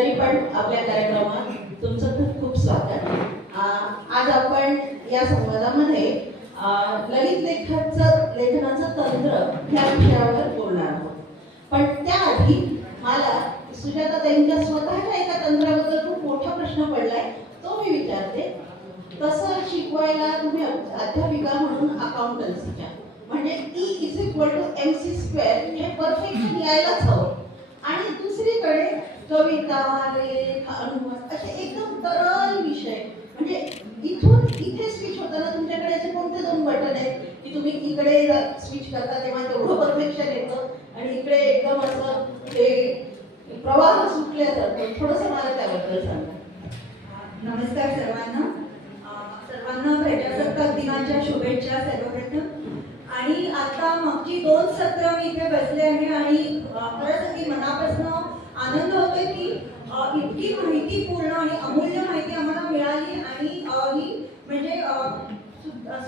तरी पण आपल्या कार्यक्रमात तुमचं खूप खूप स्वागत. आज आपण या संवादामध्ये ललित लेखनाचं तंत्र या विषयावर बोलणार आहोत. पण त्याआधी मला सुजाताताईंच्या स्वतःच्या एका तंत्राबद्दल खूप मोठा प्रश्न पडलाय, तो मी विचारते. तसं शिकवायला तुम्ही अध्यापिका म्हणून अकाउंटन्सीच्या म्हणजे E=MC² हे परफेक्शन यायलाच हवं. आणि दुसरीकडे कविता, लेख, अनुवाद असे एकदम तरल विषय, म्हणजे इथून इथे स्विच होताना तुमच्याकडे असे कोणते दोन बटन आहेत की तुम्ही इकडे स्विच करता तेव्हा तेवढं परफेक्शन येतं आणि इकडे एकदम असं ते प्रवाह सुटल्यासारखं. थोडंसं मला त्याबद्दल सांगा. नमस्कार सर्वांना. प्रजासत्ताक दिनाच्या शुभेच्छा सर्वप्रथम. आणि आता मागची 2 सत्र मी इथे बसले आहे आणि खरंच अगदी मनापासून आनंद होतोय की इतकी माहितीपूर्ण आणि अमूल्य माहिती आम्हाला मिळाली आणि ही म्हणजे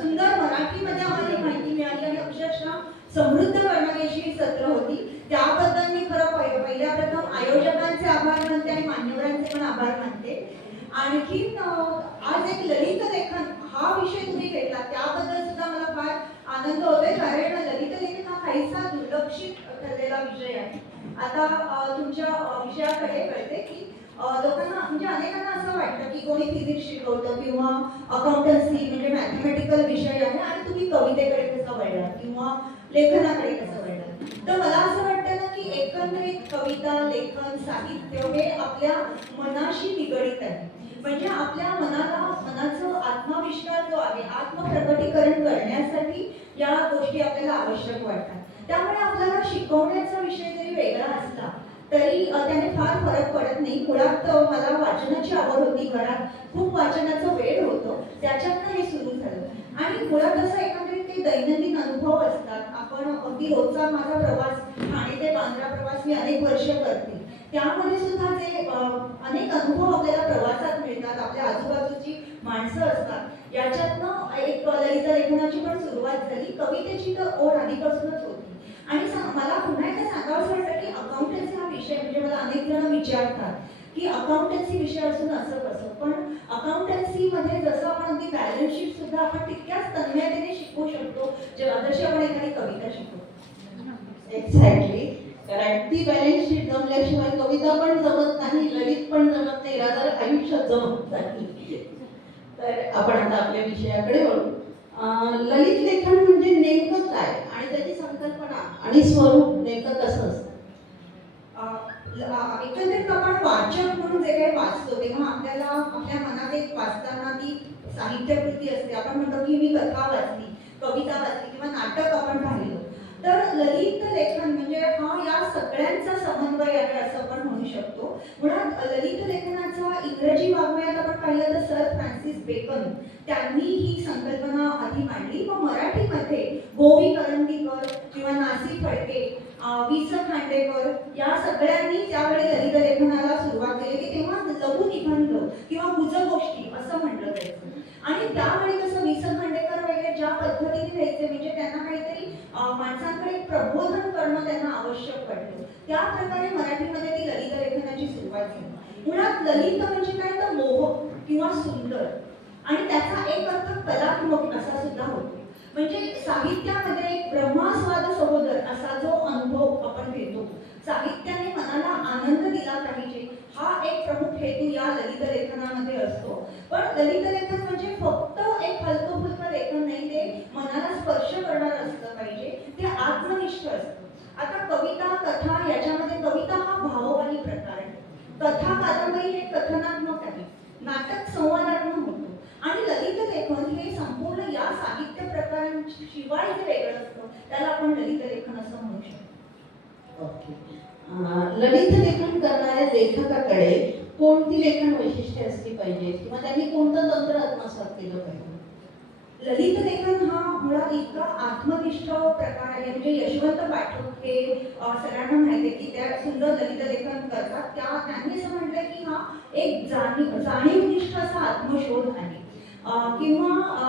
सुंदर मराठीमध्ये आम्हाला ही माहिती मिळाली आणि अक्षरशः समृद्ध करणारी अशी ही सत्र होती. त्याबद्दल मी खरं पहिल्या प्रथम आयोजकांचे आभार मानते आणि मान्यवरांचे पण आभार मानते. आणखीन आज एक ललित लेखन हा विषय तुम्ही घेतला त्याबद्दल सुद्धा मला फार आनंद होतोय, कारण ललित लेखन हा काहीसा दुर्लक्षित ठरलेला विषय आहे. आता तुमच्या विषयाकडे कळते की लोकांना म्हणजे अनेकांना असं वाटतं की कोणी फिजिक्स शिकवतं किंवा अकाउंटन्सी म्हणजे मॅथमॅटिकल विषय आहे आणि तुम्ही कवितेकडे कसं वळला किंवा लेखनाकडे कसं वळला. तर मला असं वाटतं ना की एकंदरीत कविता, लेखन, साहित्य हे आपल्या मनाशी निगडित आहे. म्हणजे आपल्या मनाचं आत्माविष्कार जो आहे, आत्मप्रकटीकरण करण्यासाठी या गोष्टी आपल्याला आवश्यक वाटतात. त्यामुळे आपल्याला शिकवण्याचा विषय जरी वेगळा असला तरी त्याने फार फरक पडत नाही. मुळात मला वाचनाची आवड होती, घरात खूप वाचनाचं वेळ होतं, त्याच्यातनं हे सुरू झालं. आणि मुळात असं एकंदरीत काही दैनंदिन अनुभव असतात. आपण अगदी रोजचा माझा प्रवास, ठाणे ते बांद्रा प्रवास मी अनेक वर्ष करते, त्यामध्ये सुद्धा जे अनेक अनुभव आपल्याला प्रवासात मिळतात, आपल्या आजूबाजूची माणसं असतात, याच्यातनं एक ललित लेखनाची पण सुरुवात झाली. कवितेची तर ओढ आधीपासूनच होती. आणि मला पुन्हा एकदा सांगावंसं वाटतं की अकाउंटन्सी हा विषय म्हणजे मला अनेक जण विचारतात की अकाउंटन्सी विषय असून असं कसं. पण अकाउंटन्सीमध्ये जसं आपण अगदी बॅलन्स शीट सुद्धा आपण तितक्याच तन्मयतेने शिकवू शकतो जशी आपण एखादी कविता शिकवतो. एक्झॅक्टली. कारण ती बॅलन्स शीट जमल्याशिवाय कविता पण जमत नाही, ललित पण जमत नाही, रादर आयुष्यात जमत नाही. तर आपण आता आपल्या विषयाकडे वळू. ललित लेखन म्हणजे नेमकं काय आणि त्याची संकल्पना आणि स्वरूप नेमकं कसं असतं? एकंदरीत आपण वाचक म्हणून जे काही वाचतो तेव्हा आपल्याला आपल्या मनात एक वाचताना ती साहित्यकृती असते. आपण म्हणतो की मी कथा वाचली, कविता वाचली किंवा नाटक आपण पाहिलं. तर ललित लेखन म्हणजे हा या सगळ्यांचा समन्वय आहे असं आपण म्हणू शकतो. मुळात ललित लेखनाचा इंग्रजी वाङ्मयात आपण पाहिलं तर सर फ्रान्सिस बेकन त्यांनी ही संकल्पना आधी मांडली. व मराठीमध्ये गोवी करंदीकर किंवा नासी फडके, वि. स. खांडेकर या सगळ्यांनी त्यावेळी ललित लेखनाला सुरुवात केली की तेव्हा लघु निबंध किंवा गुजगोष्टी असं म्हटलं जायचं. आणि त्यावेळी कसं वि. स. खांडेकर वगैरे ज्या पद्धतीने लिहायचे म्हणजे त्यांना काहीतरी माणसांकडे प्रबोधन करणं त्यांना आवश्यक पडलं. त्या प्रकारे मराठीमध्ये ती ललित लेखनाची सुरुवात झाली. मुळात ललित म्हणजे काय तर मोहक किंवा सुंदर आणि त्याचा एक अर्थ कलात्मक असा सुद्धा होतो. म्हणजे साहित्यामध्ये एक ब्रह्मास्वाद सहोदर असा जो अनुभव आपण घेतो, साहित्याने मनाला आनंद दिला पाहिजे हा एक प्रमुख हेतू या ललित लेखनामध्ये असतो. पण ललित लेखन म्हणजे फक्त एक हलकं फुलकं लेखन नाही, ते मनाला स्पर्श करणार असलं पाहिजे, ते आत्मनिष्ठ असतं. आता कविता, कथा याच्यामध्ये कविता हा भाववाही प्रकार आहे, कथा कादंबरी हे कथनात्मक आहे, नाटक संवादात्मक होतं. आणि ललित लेखन हे संपूर्ण या साहित्य प्रकारांशिवाय जे वेगळं असतं त्याला आपण ललित लेखन असं म्हणू शकतो. ओके. ललित लेखन करणाऱ्या लेखकाकडे कोणती लेखन वैशिष्ट्ये असली पाहिजे किंवा त्यांनी कोणतं तंत्र आत्मसात केलं पाहिजे? ललित लेखन हा मुळात इतका आत्मनिष्ठ प्रकार आहे. म्हणजे यशवंत पाठक हे सगळ्यांना माहिती आहे की त्या सुंदर ललित लेखन करतात. त्यांनी असं म्हटलंय की हा एक जाणीवनिष्ठ असा आत्मशोध आहे किंवा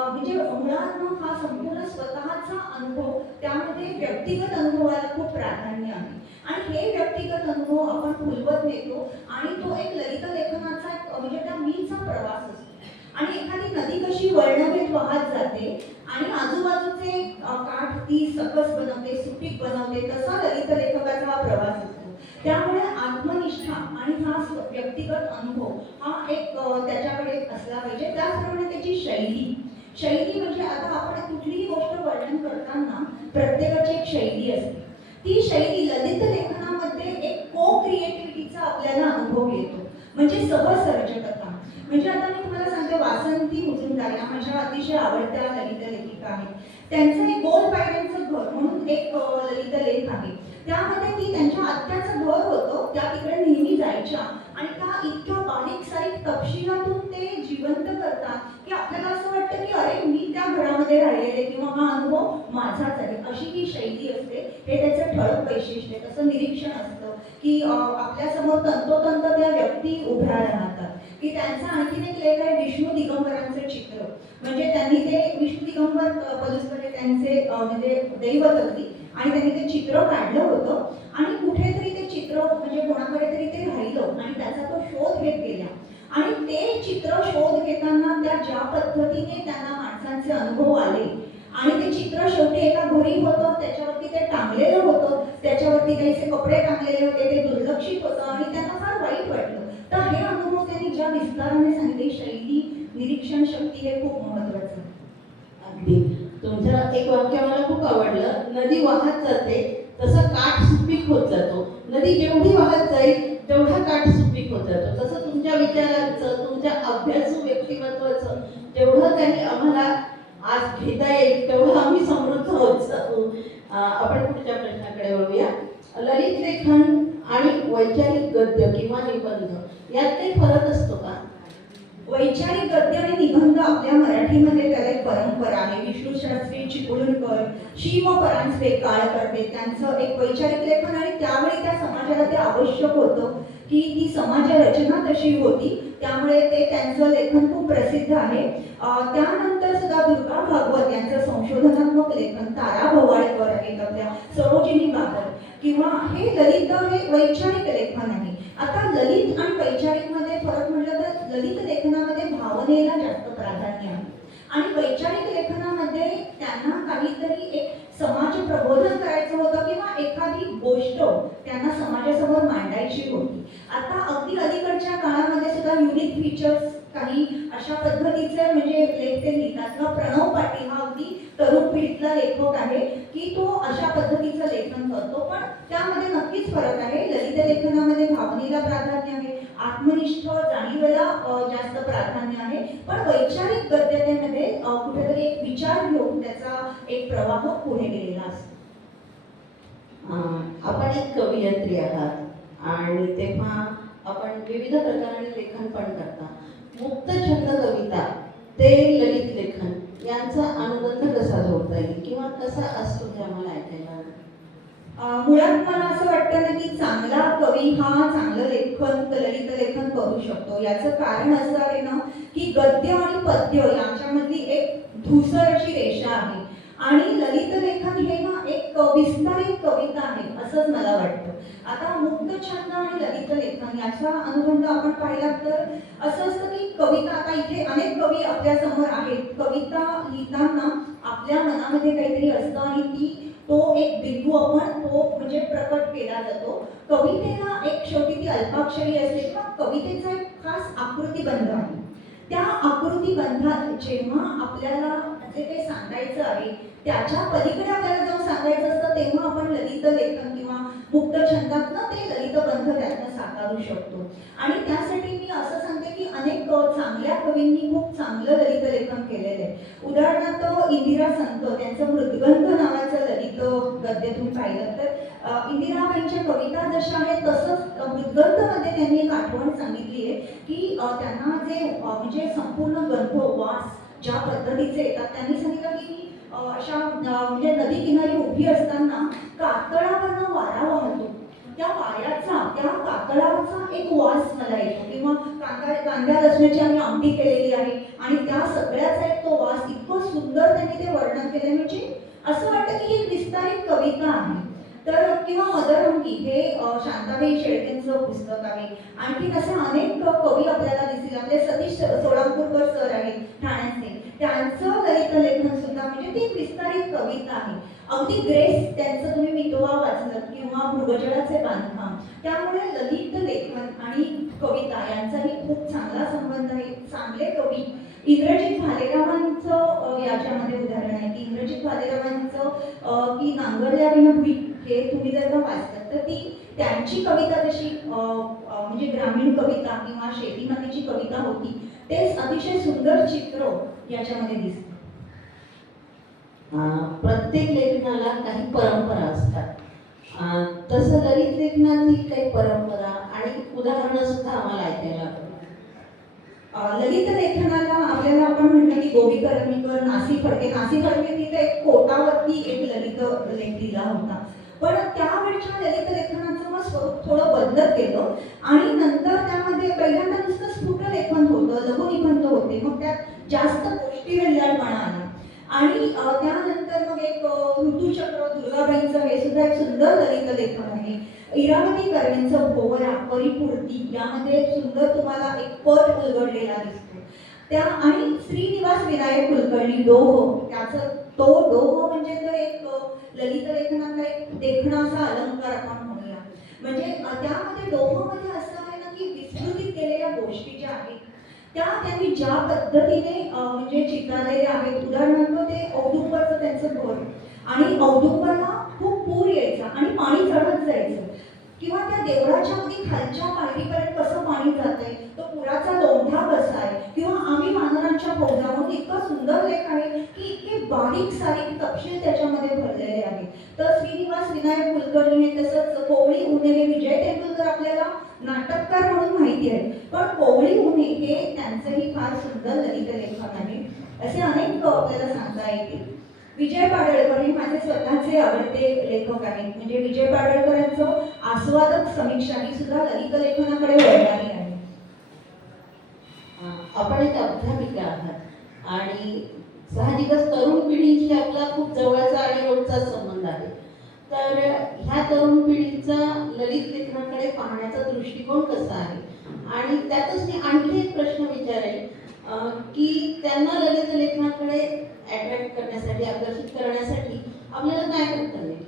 म्हणजे मुळात हा संपूर्ण स्वतःचा अनुभव, त्यामध्ये व्यक्तिगत अनुभवाला खूप प्राधान्य आहे. आणि हे व्यक्तिगत अनुभव आपण फुलवत नेतो आणि तो एक ललित लेखनाचा म्हणजे त्या मीचा प्रवास असतो. आणि एखादी नदी कशी वळण घेत वाहत जाते आणि आजूबाजूचे काठ ती सकस बनवते, सुपीक बनवते, तसा ललित लेखकाचा हा प्रवास असतो. त्यामुळे आत्मनिष्ठा आणि हा व्यक्तिगत अनुभव हा एक त्याच्याकडे असला पाहिजे. त्याचप्रमाणे त्याची शैली म्हणजे आता आपण कुठलीही गोष्ट वर्णन करताना प्रत्येकाची एक शैली असते. ती शैली ललित लेखनामध्ये एक को क्रिएटिव्हिटीचा आपल्याला अनुभव येतो, म्हणजे सहसर्जकता. म्हणजे आता मी तुम्हाला सांगते, वासंती मुजुमदार या माझ्या अतिशय आवडत्या ललित लेखिका आहेत. त्यांचं एक गोल पायऱ्यांचं घर म्हणून एक ललित लेख आहे. त्यामध्ये ती त्यांच्या आत्याचं घर होतं, त्या तिकडे नेहमी जायच्या आणि त्या इतक्या बारीक सारीक तपशिलातून ते जिवंत करतात की आपल्याला असं वाटतं की अरे मी त्या घरामध्ये राहिलेले किंवा हा अनुभव माझाच आहे. अशी ही शैली असते, हे त्याचं ठळक वैशिष्ट्य आहे. तसं निरीक्षण असतं की आपल्यासमोर तंतोतंत त्या व्यक्ती उभ्या राहतात. की त्यांचा आणखीन एक लेख आहे विष्णू दिगंबरांचं चित्र. म्हणजे त्यांनी ते विष्णू दिगंबर पलुसकडे त्यांचे म्हणजे दैवत होती आणि त्यांनी ते चित्र काढलं होतं आणि कुठेतरी ते चित्र म्हणजे कोणाकडे तरी ते राहिलं आणि त्याचा तो शोध घेत गेला. आणि ते चित्र शोध घेताना त्या ज्या पद्धतीने त्यांना माणसांचे अनुभव आले आणि ते चित्र शेवटी एका घरी होतं, त्याच्यावरती ते टांगलेलं होतं, त्याच्यावरती काहीसे कपडे टांगलेले होते, ते दुर्लक्षित होतं आणि त्यांना फार वाईट वाटलं. तर हे अनुभव त्यांनी ज्या विस्ताराने सांगितले, शैली, निरीक्षण शक्ती हे खूप महत्वाचं. अगदी तुमचं एक वाक्य मला खूप आवडलं, नदी वाहत जाते तसं काठ सुपीक होत जातो. नदी जेवढी वाहत जाईल तेवढा काठ सुपीक होत जातो. तसं तुमच्या विचारांचं, तुमच्या अभ्यासू व्यक्तिमत्वाचं जेवढं काही आम्हाला आज घेता येईल तेवढं आम्ही समृद्ध होत जातो. आपण पुढच्या प्रश्नाकडे वळूया. ललित लेखन आणि वैचारिक गद्य किंवा निबंध यात काही फरक असतो का? वैचारिक गद्य आणि निबंध आपल्या मराठीमध्ये त्याला एक परंपरा आहे. विष्णू शास्त्री चिपळूणकर, शिव परांजपे काळकर्ते त्यांचं एक वैचारिक लेखन आणि त्यावेळी त्या समाजाला ते आवश्यक होतं की ती समाज रचना तशी होती, त्यामुळे ते त्यांचं लेखन खूप प्रसिद्ध आहे. त्यानंतर सुद्धा दुर्गा भागवत यांचं संशोधनात्मक लेखन, तारा भवाळकर आहेत आपल्या, सरोजिनी बाबर किंवा हे ललित हे वैचारिक लेखन आहे. आता ललित आणि वैचारिक मध्ये फरक म्हटलं तर ललित लेखनामध्ये भावनेला जास्त प्राधान्य आहे आणि वैचारिक लेखनामध्ये त्यांना काहीतरी एक समाज प्रबोधन करायचं होतं किंवा एखादी गोष्ट त्यांना समाजासमोर मांडायची होती. आता अगदी अलीकडच्या काळामध्ये सुद्धा युनिक फीचर्स काही अशा पद्धतीचे म्हणजे लेख ते लिहितात. किंवा प्रणव पाटील हा अगदी तरुण पिढीतला लेखक आहे की तो अशा पद्धतीचं लेखन करतो. पण त्यामध्ये नक्कीच फरक आहे. ललित लेखनामध्ये भावनेला प्राधान्य आहे, आत्मनिष्ठ जाणीवेला जास्त प्राधान्य आहे. पण वैचारिक गद्यतेमध्ये कुठेतरी एक विचार घेऊन त्याचा एक प्रवाह पुढे गेलेला असतो. आपण एक कवयित्री आहात आणि तेव्हा आपण विविध प्रकाराने लेखन पण करता. मुक्तछंद कविता ते ललित लेखन यांचा अनुबंध कसा जोडता येईल किंवा कसा असतो हे आम्हाला ऐकायला आवडेल. मुळात मला असं वाटतं ना की चांगला कवी हा चांगलं लेखन, ललित लेखन करू शकतो. याचं कारण असं आहे ना की गद्य आणि पद्य यांच्यामधली एक धूसर अशी रेषा आहे आणि ललित लेखन हे ना एक विस्तारित कविता आहे असंच मला वाटतं. आता मुक्तछंद आणि ललित लेखन याचा अनुबंध आपण पाहिला तर असं असतं की कविता, आता इथे अनेक कवी आपल्या समोर आहेत. कविता लिहिताना आपल्या मनामध्ये काहीतरी असतं आणि तो एक बिंदू आपण तो म्हणजे प्रकट केला जातो. कवितेला एक शेवटी ती अल्पाक्षरी असते किंवा कवितेचा एक खास आकृतीबंध आहे. त्या आकृतीबंधात जेव्हा आपल्याला जे काही सांगायचं आहे त्याच्या पलीकडे आपल्याला जाऊन सांगायचं असतं, तेव्हा आपण ललित लेखन किंवा मुक्त छंदातनं ते ललित बंध त्यातनं साकारू शकतो. आणि त्यासाठी मी असं सांगते की अनेक चांगल्या कवींनी खूप चांगलं ललित लेखन केलेलं आहे. उदाहरणार्थ इंदिरा संत, त्यांचं मृदगंध नावाचं ललित गद्य तुम्ही पाहिलं तर इंदिराबाईंच्या कविता जशा आहेत तसंच मृदगंधमध्ये त्यांनी एक आठवण सांगितली आहे की त्यांना जे म्हणजे संपूर्ण गंध वास ज्या पद्धतीचे येतात, त्यांनी सांगितलं की अशा म्हणजे नदी किनारी उभी असताना कातळावरनं वारा वाहतो, त्या वाऱ्याचा त्या कातळावरचा एक वास मला येतो किंवा कांद्या लसणाची आम्ही आमटी केलेली आहे आणि त्या सगळ्याचा एक तो वास, इतकं सुंदर त्यांनी ते वर्णन केलं. म्हणजे असं वाटतं की ही विस्तारित कविता आहे. तर किंवा मदरंगी हे शांताबाई शेळकेंचं पुस्तक आहे. आणखी असे अनेक कवी आपल्याला दिसतील. आपले सतीश सोळांपूरकर सर आहेत ठाण्याचे, त्यांचं ललित लेखन सुद्धा म्हणजे ती विस्तारित कविता आहे. अगदी ग्रेस त्यांचं तुम्ही मितोवा वाचलं किंवा मृगजळाचे बांधकाम, त्यामुळे ललित लेखन आणि कविता यांचाही खूप चांगला संबंध आहे. चांगले कवी इंद्रजित भालेरावांचं याच्यामध्ये उदाहरण आहे की इंद्रजित भालेरावांचं की नांगरल्याविना भुई हे तुम्ही जर का वाचलं तर ती त्यांची कविता जशी म्हणजे ग्रामीण कविता किंवा शेतीमातीची कविता होती, तेच अतिशय सुंदर चित्र याच्यामध्ये दिसतं. प्रत्येक लेखनाला काही परंपरा असतात. तसं ललित लेखनातील काही परंपरा आणि उदाहरणं सुद्धा आम्हाला ऐकायला आवडतात. ललित लेखनाला आपल्याला आपण म्हटलं की गोवी करमणीकर, नासी फडके तिथे एक कोटावरती एक ललित लेख दिला होता. पण त्यावेळच्या ललित लेखनाचं मग स्वरूप थोडं बदलत गेलं आणि नंतर त्यामध्ये पहिल्यांदा नुसतं स्फुट लेखन होतं, लघुनिबंध होते, मग त्यात जास्त गोष्टी वेल्हाळपणा आला आणि त्यानंतर मग एक ऋतुचक्र दुर्गाबाईंचं हे सुद्धा एक सुंदर ललित लेखन आहे. इरावती कर्वेंचं भोवरा, परिपूर्ती यामध्ये एक सुंदर तुम्हाला एक पट उलगडलेला दिसतो. त्या आणि श्रीनिवास विनायक कुलकर्णी डोह, त्याचं तो डोह म्हणजे तर एक ललित लेखनाचा एक देखणा असा अलंकार आपण म्हणूया. म्हणजे त्यामध्ये डोहमध्ये असं आहे ना की विस्मृतीत केलेल्या गोष्टी ज्या आहेत त्या त्यांनी ज्या पद्धतीने म्हणजे चितारलेल्या आहेत. उदाहरणार्थ ते औदुंबरचं त्यांचं घर आणि औदुंबरला खूप पूर यायचा आणि पाणी चढत जायचं किंवा त्या देवळाच्या अगदी खालच्या पायरीपर्यंत कसं पाणी जातंय, तो पुराचा लोंढा कसा आहे किंवा आम्ही वानरांच्या फौजावरून इतका सुंदर लेख आहे की इतके बारीक सारीक तपशील त्याच्यामध्ये भरलेले आहेत. तर श्रीनिवास विनायक कुलकर्णी हे, तसंच कोवळी उन्हे हे विजय तेंडुलकर आपल्याला नाटककार म्हणून माहिती आहे, पण कोवळी उन्हे हे त्यांचंही फार सुंदर ललित लेखन आहे. असे अनेक आपल्याला सांगता येतील. विजय पाडळकर हे माझे स्वतःचे आवडते लेखक आहेत. म्हणजे विजय पाडळकरांचं आस्वादक समीक्षा ही सुद्धा ललित लेखनाकडे वळणारी आहे. आपण एक अध्यापिका आहात आणि साहजिकच तरुण पिढीची आपला खूप जवळचा आणि रोजचा संबंध आहे. तर ह्या तरुण पिढीचा ललित लेखनाकडे पाहण्याचा दृष्टिकोन कसा आहे, आणि त्यातच मी आणखी एक प्रश्न विचारेन की त्यांना ललित लेखनाकडे अट्रॅक्ट करण्यासाठी, आकर्षित करण्यासाठी आपल्याला काय करता येईल?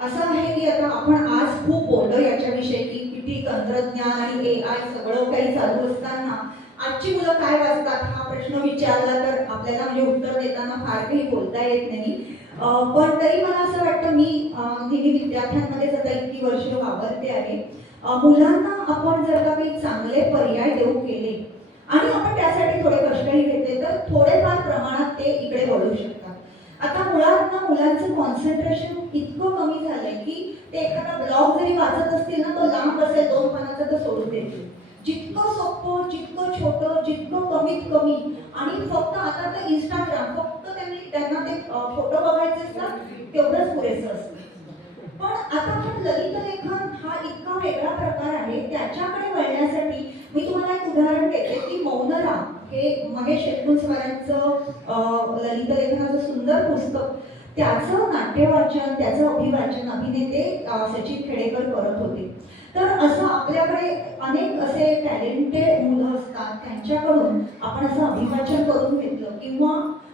असं आहे की आता आपण आज खूप बोललो याच्याविषयी की किती तंत्रज्ञान आणि AI सगळं काही चालू असताना आजची मुलं काय वाचतात हा प्रश्न विचारला तर आपल्याला म्हणजे उत्तर देताना फार काही बोलता येत नाही. पण तरी मला असं वाटतं, मी नेहमी विद्यार्थ्यांमध्येच आता इतकी वर्ष वावरते आहे, मुलांना आपण जर का काही चांगले पर्याय देऊ केले आणि आपण त्यासाठी थोडे कष्टही घेतले तर थोडेफार प्रमाणात ते इकडे वळू शकतात. आता मुळात ना मुलांचं कॉन्सन्ट्रेशन इतकं कमी झालंय की ते एखादा ब्लॉग जरी वाचत असतील ना, तो लांब असेल 2 पानाचा तर सोडून देतील. जितकं सोपं, जितकं छोटं, जितकं कमीत कमी, आणि फक्त आता तर इंस्टाग्राम, फक्त त्यांना ते फोटो बघायचे असतात तेवढंच पुरेसं असतं. पण आता आपण ललित लेखन हा इतका वेगळा प्रकार आहे, त्याच्याकडे वळण्यासाठी मी तुम्हाला एक उदाहरण देते की मौनराम हे महेश एलकुंचवारांचं ललित लेखनाचं सुंदर पुस्तक, त्याचं नाट्यवाचन, त्याचं अभिवाचन अभिनेते सचिन खेडेकर करत होते. तर असं आपल्याकडे अनेक असे टॅलेंटेड मुलं असतात, त्यांच्याकडून आपण असं अभिवाचन करून घेतलं किंवा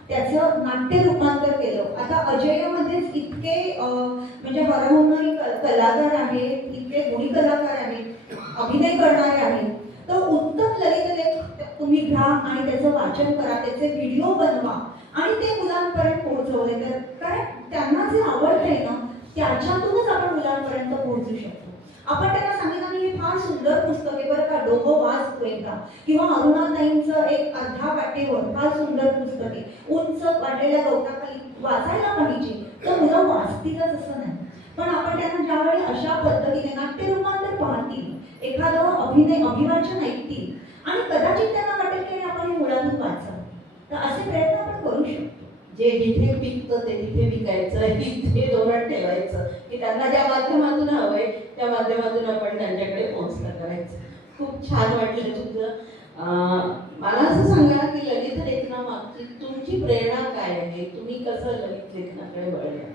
त्याचं नाट्य रूपांतर केलं. आता अजयमध्येच इतके म्हणजे हरवणारी कलाकार आहेत, इतके गुणी कलाकार आहेत, अभिनय करणारे आहेत. तर उत्तम ललित लेख तुम्ही घ्या आणि त्याचं वाचन करा, त्याचे व्हिडिओ बनवा आणि ते मुलांपर्यंत पोहोचवले तर, कारण त्यांना जे आवडतंय ना त्याच्यातूनच आपण मुलांपर्यंत पोहोचू शकतो. आपण त्यांना सांगितलं की हे फार सुंदर पुस्तक आहे बरं का, डोहो वाच तू एकदा, किंवा अरुणाताईंचं एक अर्धा वाटेवर फार सुंदर पुस्तक आहे, उंच वाढलेल्या गवताखाली वाचायला पाहिजे, तर मुलं वाचतीलच असं नाही. पण आपण त्यांना ज्यावेळी अशा पद्धतीने नाट्य रूपांतर पाहतील, एखादं अभिवाचन ऐकतील आणि कदाचित त्यांना वाटेल की आपण हे मुलातून वाचावं, तर असे प्रयत्न आपण करू शकतो. जे जिथे पिकतं ते तिथे विकायचं, हे धोरण ठेवायचं की त्यांना ज्या माध्यमातून हवंय त्या माध्यमातून आपण त्यांच्याकडे पोहोचलं करायचं. खूप छान वाटलं तुझं. मला असं सांगा की ललित लेखनामागची तुमची प्रेरणा काय आहे? तुम्ही कसं ललित लेखनाकडे वळल्या?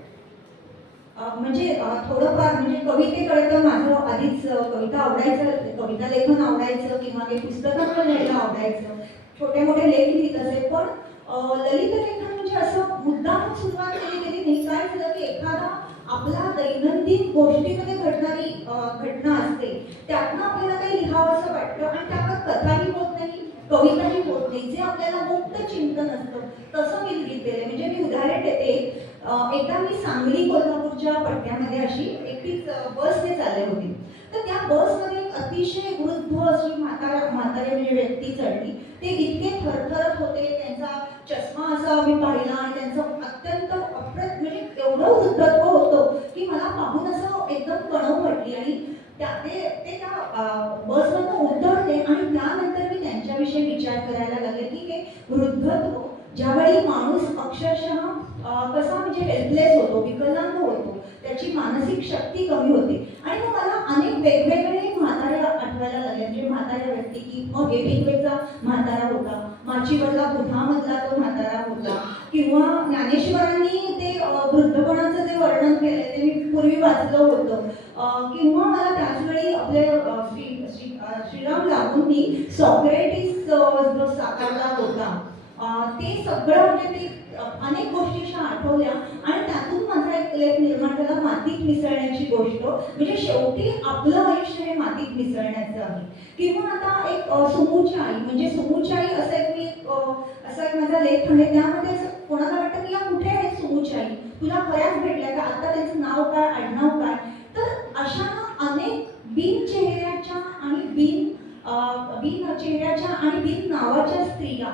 थोडंफार म्हणजे कवितेकडे तर माझं आधीच कविता आवडायचं, कविता लेखन आवडायचं किंवा काही पुस्तकांवर लिहायला आवडायचं, छोटे मोठे लेख लिहित असे. पण ललित लेखन म्हणजे असं मुद्दाम सुरुवात केली नाही. काय झालं की एखादा आपला दैनंदिन गोष्टीमध्ये घडणारी घटना असते, त्यातनं आपल्याला काही लिहावं असं वाटतं आणि त्यावर कथाही होत नाही, कविताही होत नाही, जे आपल्याला मुक्त चिंतन असतं तसं मी लिहित गेले. म्हणजे मी उदाहरण देते. एकदा मी सांगली कोल्हापूरच्या पट्ट्यामध्ये अशी एकटीच बसने चालले होते. तर त्या बसमध्ये एक अतिशय वृद्ध अशी म्हातारे म्हणजे व्यक्ती चढली. ते इतके थरथरत होते, त्यांचा चष्मा असा मी पाहिला आणि त्यांचं अत्यंत म्हणजे एवढं वृद्धत्व होतं की मला पाहून असं एकदम कणव वाटली. आणि ते त्या बसमधून उतरले आणि त्यानंतर मी त्यांच्याविषयी विचार करायला लागले की हे वृद्धत्व ज्यावेळी माणूस अक्षरशः कसा म्हणजे हेल्पलेस होतो, विकलांग होतो, त्याची मानसिक शक्ती कमी होते. आणि मग मला अनेक वेगवेगळे म्हातारे आठवायला लागले. म्हणजे म्हाताऱ्या व्यक्ती की मग गेटिंगवेचा म्हातारा होता, माचीवरला बुधामधला तो म्हातारा होता, किंवा ज्ञानेश्वरांनी ते वृद्धपणाचं जे वर्णन केलंय ते मी पूर्वी वाचलं होतं. किंवा मला त्याचवेळी आपले श्रीराम लागूंनी सॉक्रेटिस जो साकारला होता, ते सगळं म्हणजे ते अनेक गोष्टी अशा आठवल्या आणि त्यातून माझा एक लेख निर्माण झाला, मातीत मिसळण्याची गोष्ट. म्हणजे शेवटी आपलं आयुष्य हे मातीत मिसळण्याचं आहे. किंवा आता एक सुमूची आई, म्हणजे सुमूची आई असा एक माझा लेख आहे. त्यामध्ये असं कोणाला वाटतं की या कुठे आहे सुमूची आई, तुला खऱ्याच भेटल्या का, आता त्यांचं नाव काय, आडनाव काय. तर अशा अनेक बिन चेहऱ्याच्या आणि बिन चेहऱ्याच्या आणि बिन नावाच्या स्त्रिया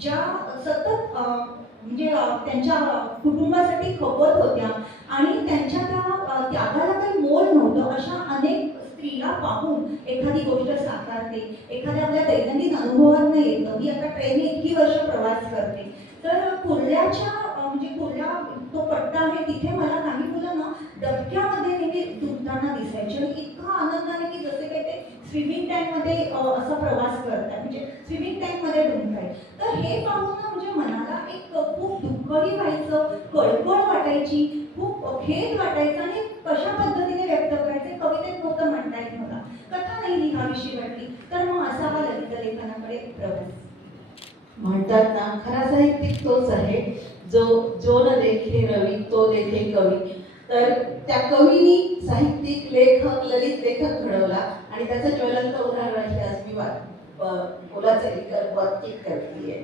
ज्या सतत म्हणजे त्यांच्या कुटुंबासाठी खपत होत्या आणि त्यांच्या त्या त्यागाला काही मोल नव्हतं, अशा अनेक स्त्रिया पाहून एखादी गोष्ट साकारते, एखाद्या आपल्या दैनंदिन अनुभवांना येतं. मी आता ट्रेनने इतकी वर्ष प्रवास करते, तर कुर्ल्याच्या म्हणजे कुर्ला तो पट्टा आहे, तिथे मला काही मुलं ना डबक्यामध्ये नेहमी डुंबताना दिसायचे आणि इतका आनंदाने की जसे काही ते स्विमिंग टँकमध्ये असा प्रवास करतात, म्हणजे स्विमिंग टँकमध्ये डुंबताय. तर हे पाहून ना म्हणजे मनाला एक खूप दुःखही व्हायचं, कळकळ वाटायची, खूप खेद वाटायचा आणि कशा पद्धतीने व्यक्त करायचे कवितेत नव्हतं म्हणता येत मला, कथा नाही लिहावीशी वाटली. तर मग असा हा ललित लेखनाकडे प्रवास. म्हणतात ना, खरा साहित्यिक तोच आहे जो न लेखे रवी तो लेखे कवी. तर त्या कवीनी साहित्यिक लेखक ललित लेखक घडवला आणि त्याचं ज्वलंत उदाहरण आहे आज मी बोलायचं वाचित करते.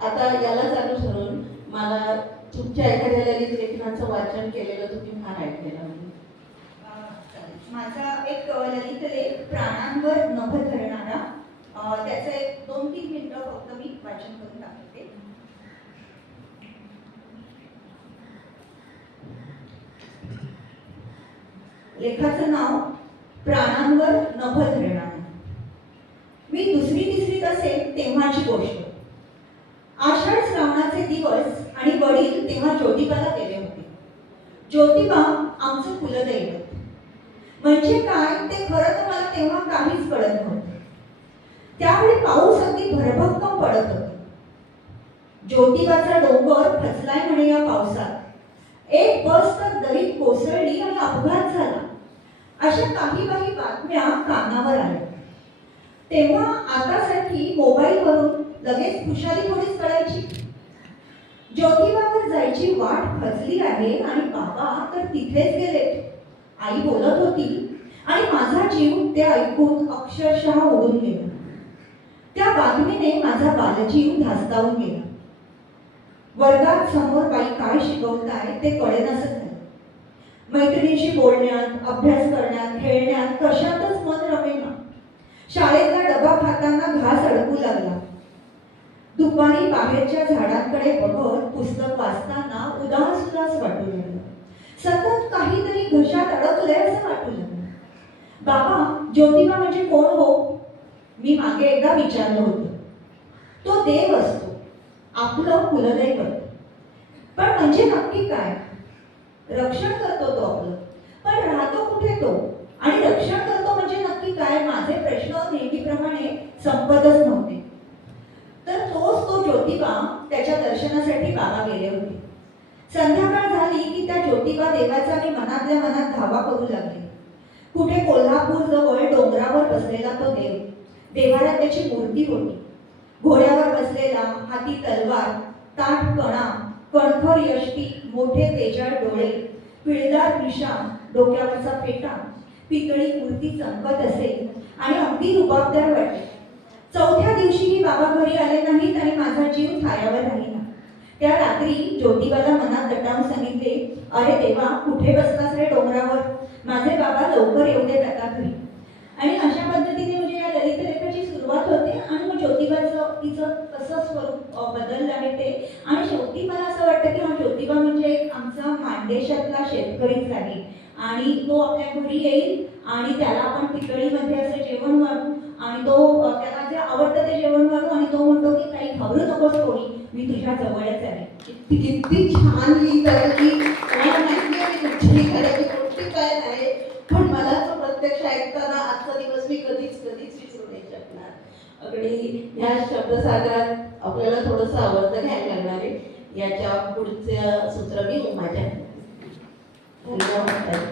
आता याला चालू धरून मला तुमच्या एखाद्या ललित लेखनाचं वाचन केलेलं तुम्ही फार ऐकलेलं म्हणजे माझा एक ललित लेख प्राणांवर नभ धरणारा, त्याचं एक 2-3 मिनिटं फक्त मी वाचन करून दाखवते. लेखाचं नाव प्राणांवर नभ धरणारा. मी 2री-3रीत असेल तेव्हाची गोष्ट. आषाढ श्रावणाचे दिवस आणि वडील तेव्हा ज्योतिबाला गेले होते. ज्योतिबा आमचं कुलदैवत. म्हणजे काय ते खरं तर मला तेव्हा काहीच कळत नव्हतं. त्यावेळी पाऊस अगदी भरभक्कम पडत होता. ज्योतिबाचा डोंगर खचलाय म्हणे या पावसात. एक बस तर दरीत कोसळली आणि अपघात झाला. अशा काही बातम्या कानावर आल्या. तेव्हा आतासाठी मोबाईलवरून लगेच खुशाली थोडीच कळायची. ज्योतिबावर जायची वाट खचली आहे आणि बाबा तर तिथेच गेले, आई बोलत होती आणि माझा जीव ते ऐकून अक्षरशः उडून गेला. त्या बातमीने माझा बालजीव धास्तावून गेला. वर्गात समोर बाई काय शिकवताय ते कळेनासं झालं. मैत्रिणीशी बोलण्यात, अभ्यास करण्यात, खेळण्यात कशातच मन रमेना. शाळेतला डबा खाताना घास अडकू लागला. दुपारी बाहेरच्या झाडांकडे बघत पुस्तक वाचताना उदास वाटू लागलं. सतत काहीतरी घशात अडकलंय असं वाटू लागलं. बाबा, ज्योतिबा म्हणजे कोण हो? मी मागे एकदा विचारलं होतं. तो देव असतो, आपलं कुलदैवत. पण म्हणजे नक्की काय? रक्षण करतो तो आपलं, पण राहतो कुठे तो? आणि रक्षण करतो म्हणजे नक्की काय? माझे प्रश्न नेहमीप्रमाणे संपतच नव्हते. तर तो ज्योतिबा त्याच्या दर्शनासाठी बाबा गेले होते. संध्याकाळ झाली की की त्या ज्योतिबा देवाचा मी मनातल्या मनात धावा करू लागले. कुठे कोल्हापूर जवळ डोंगरावर बसलेला तो देव, देवाऱ्यात त्याची मूर्ती होती. घोड्यावर बसलेला, हाती तलवार, ताठ कणा, कणखर यष्टी, मोठे तेजाळ डोळे, पिळदार मिशा, डोक्यावरचा फेटा, पितळी मूर्ती चमकत असे आणि अगदी रुबाबदार वाटते. चौथ्या दिवशीही बाबा घरी आले नाहीत आणि माझा जीव थाऱ्यावर राहिला. त्या रात्री ज्योतिबाला मनात दटावून सांगितले, अरे देवा, कुठे बसलास रे डोंगरावर? माझे बाबा लवकर येऊ देत आता घरी. आणि अशा पद्धतीने म्हणजे या ललित लेखाची सुरुवात होते आणि मग ज्योतिबाचं तिचं कसं स्वरूप बदललं आहे ते. आणि शेवटी मला असं वाटतं की हा ज्योतिबा म्हणजे आमचा मांडेशातला शेतकरीच आहे आणि तो आपल्या घरी येईल आणि त्याला आपण पितळीमध्ये असं जेवण वाढू आणि तो त्याला जे आवडतं ते जेवण वाढू आणि तो म्हणतो की काही घाबरू नकोस कोणी, मी तुझ्या जवळच आहे. किती छान लिहित आहे की मला माहिती आहे कुठली करायची गोष्टी काय नाही, पण मला तो प्रत्यक्ष ऐकताना आजचा दिवस मी कधीच विसरू नाही शकणार. अगदी ह्या शब्दसागरात आपल्याला थोडंसं आवर्त घ्यायला लागणार आहे. याच्या पुढचं सूत्र मी माझ्या धन्यवाद.